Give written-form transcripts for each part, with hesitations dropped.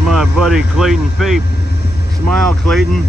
My buddy Clayton Pape. Smile, Clayton.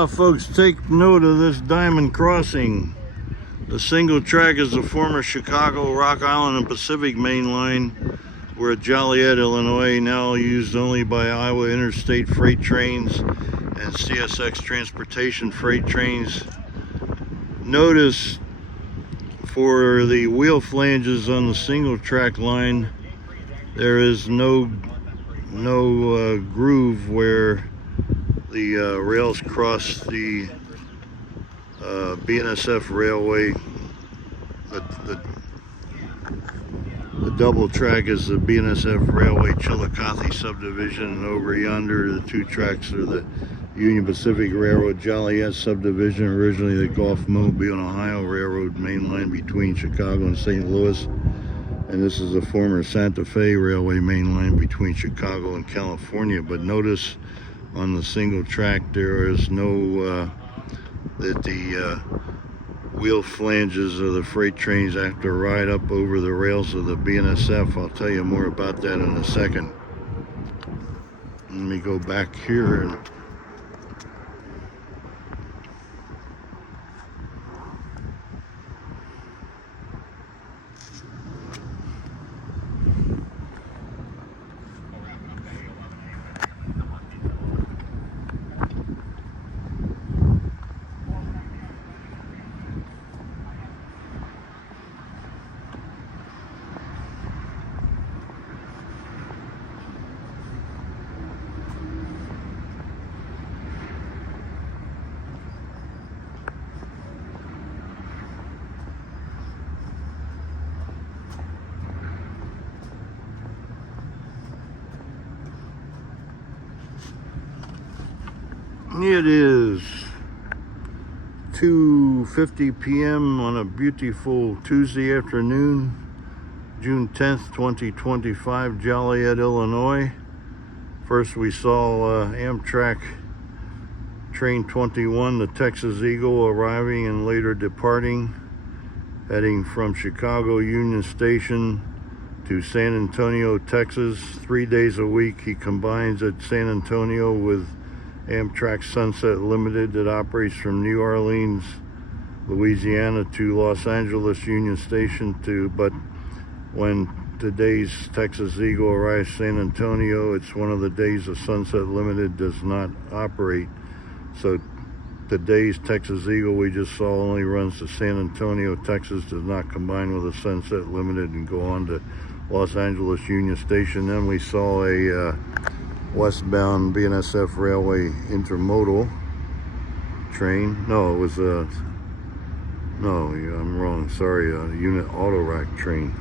Now, folks, take note of this diamond crossing. The single track is the former Chicago, Rock Island, and Pacific Main Line. We're at Joliet, Illinois, now used only by Iowa Interstate freight trains and CSX transportation freight trains. Notice for the wheel flanges on the single track line, there is no groove where the rails cross the BNSF Railway, The double track is the BNSF Railway Chillicothe subdivision, and over yonder the two tracks are the Union Pacific Railroad Joliet subdivision, originally the Gulf Mobile, Ohio Railroad main line between Chicago and St. Louis. And this is the former Santa Fe Railway main line between Chicago and California. But notice on the single track there is no, that the wheel flanges of the freight trains have to ride up over the rails of the BNSF. I'll tell you more about that in a second. Let me go back here and it is 2:50 p.m. on a beautiful Tuesday afternoon, June 10th, 2025, Joliet, Illinois. First we saw Amtrak Train 21, the Texas Eagle, arriving and later departing, heading from Chicago Union Station to San Antonio, Texas. 3 days a week he combines at San Antonio with Amtrak Sunset Limited that operates from New Orleans, Louisiana to Los Angeles Union Station but when today's Texas Eagle arrives San Antonio, it's one of the days the Sunset Limited does not operate. So today's Texas Eagle we just saw only runs to San Antonio, Texas, does not combine with the Sunset Limited and go on to Los Angeles Union Station. Then we saw a westbound BNSF Railway intermodal train. No, it was a, no, I'm wrong, sorry, a unit auto rack train.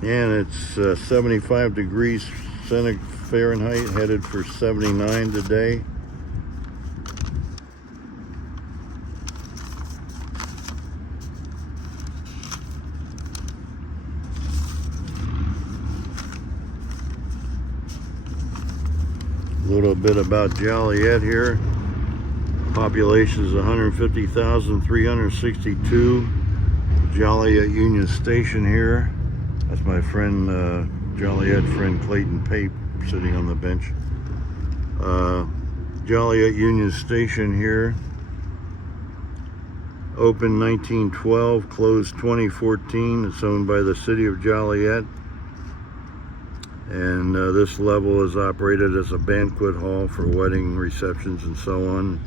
And it's 75 degrees Fahrenheit, headed for 79 today. A little bit about Joliet here. Population is 150,362. Joliet Union Station here. That's my friend, Joliet friend Clayton Pape, sitting on the bench. Joliet Union Station here. Opened 1912, closed 2014. It's owned by the city of Joliet. And this level is operated as a banquet hall for wedding receptions and so on.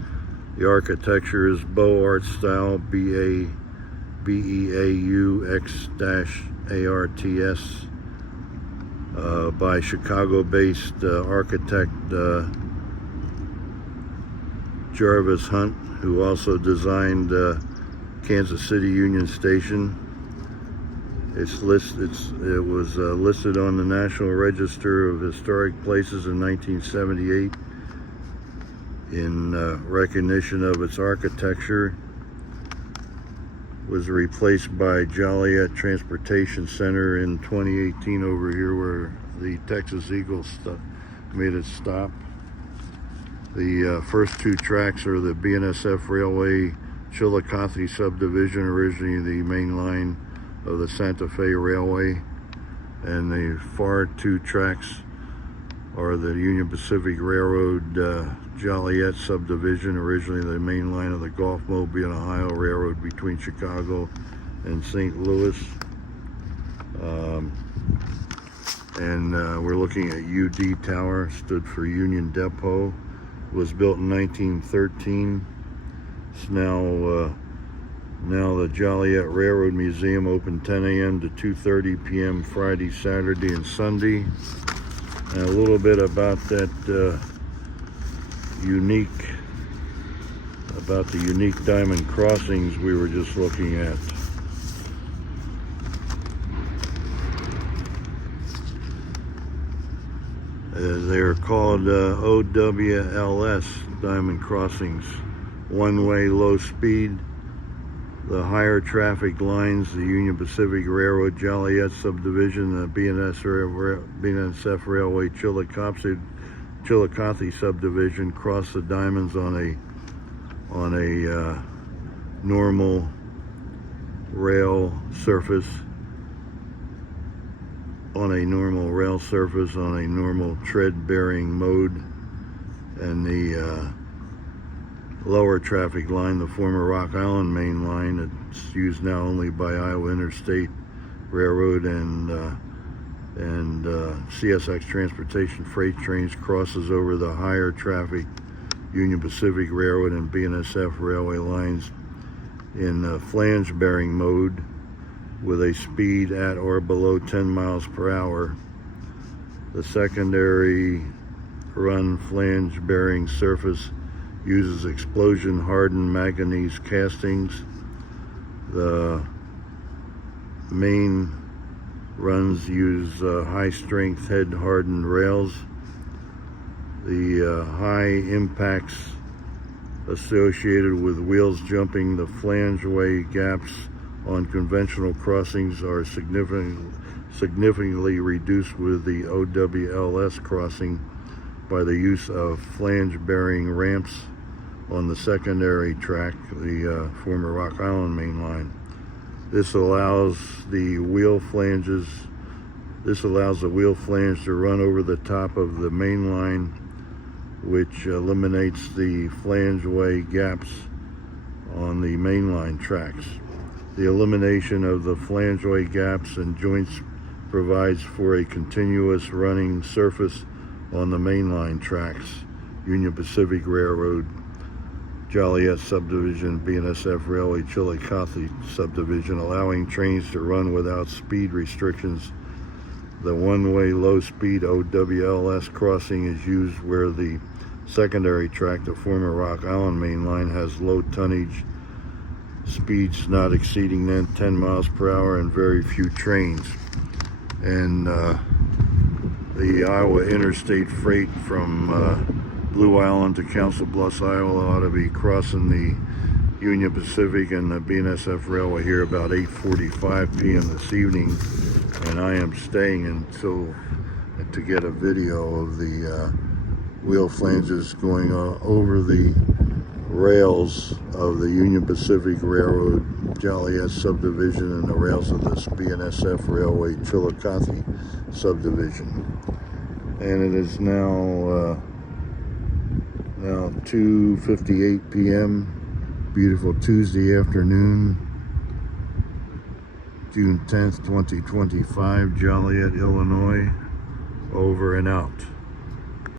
The architecture is Beaux Art style, BEAUX-ARTS, by Chicago-based architect Jarvis Hunt, who also designed Kansas City Union Station. It was listed on the National Register of Historic Places in 1978 in recognition of its architecture. Was replaced by Joliet Transportation Center in 2018 over here, where the Texas Eagle made its stop. The first two tracks are the BNSF Railway Chillicothe subdivision, originally the main line of the Santa Fe Railway, and the far two tracks are the Union Pacific Railroad Joliet subdivision, originally the main line of the Gulf Mobile, Ohio Railroad between Chicago and St. Louis. We're looking at UD Tower, stood for Union Depot. It was built in 1913. It's now the Joliet Railroad Museum, open 10 a.m. to 2:30 p.m. Friday, Saturday, and Sunday. And a little bit about that unique about the unique diamond crossings we were just looking at. They're called OWLS diamond crossings. One-way, low speed. The higher traffic lines, the Union Pacific Railroad Joliet subdivision, the BNSF Railway Chillicothe subdivision cross the diamonds on a normal rail surface, on a normal tread-bearing mode, and the lower traffic line, the former Rock Island main line, it's used now only by Iowa Interstate Railroad and CSX transportation freight trains, crosses over the higher traffic Union Pacific Railroad and BNSF Railway lines in flange bearing mode with a speed at or below 10 miles per hour. The secondary run flange bearing surface uses explosion hardened manganese castings. The main runs use high strength head hardened rails. The high impacts associated with wheels jumping the flangeway gaps on conventional crossings are significantly reduced with the OWLS crossing by the use of flange-bearing ramps on the secondary track, the former Rock Island main line. This allows the wheel flange to run over the top of the main line, which eliminates the flangeway gaps on the mainline tracks. The elimination of the flangeway gaps and joints provides for a continuous running surface on the mainline tracks, Union Pacific Railroad, Joliet subdivision, BNSF Railway Chillicothe subdivision, allowing trains to run without speed restrictions. The one-way low-speed OWLS crossing is used where the secondary track, the former Rock Island main line, has low tonnage, speeds not exceeding 10 miles per hour, and very few trains. And the Iowa Interstate freight from Blue Island to Council Bluffs, Iowa ought to be crossing the Union Pacific and the BNSF Railway here about 8:45 p.m. this evening, and I am staying until to get a video of the wheel flanges going over the rails of the Union Pacific Railroad Joliet subdivision and the rails of this BNSF Railway Chillicothe subdivision. And it is now 2:58 p.m. Beautiful Tuesday afternoon, June 10th, 2025, Joliet, Illinois. Over and out.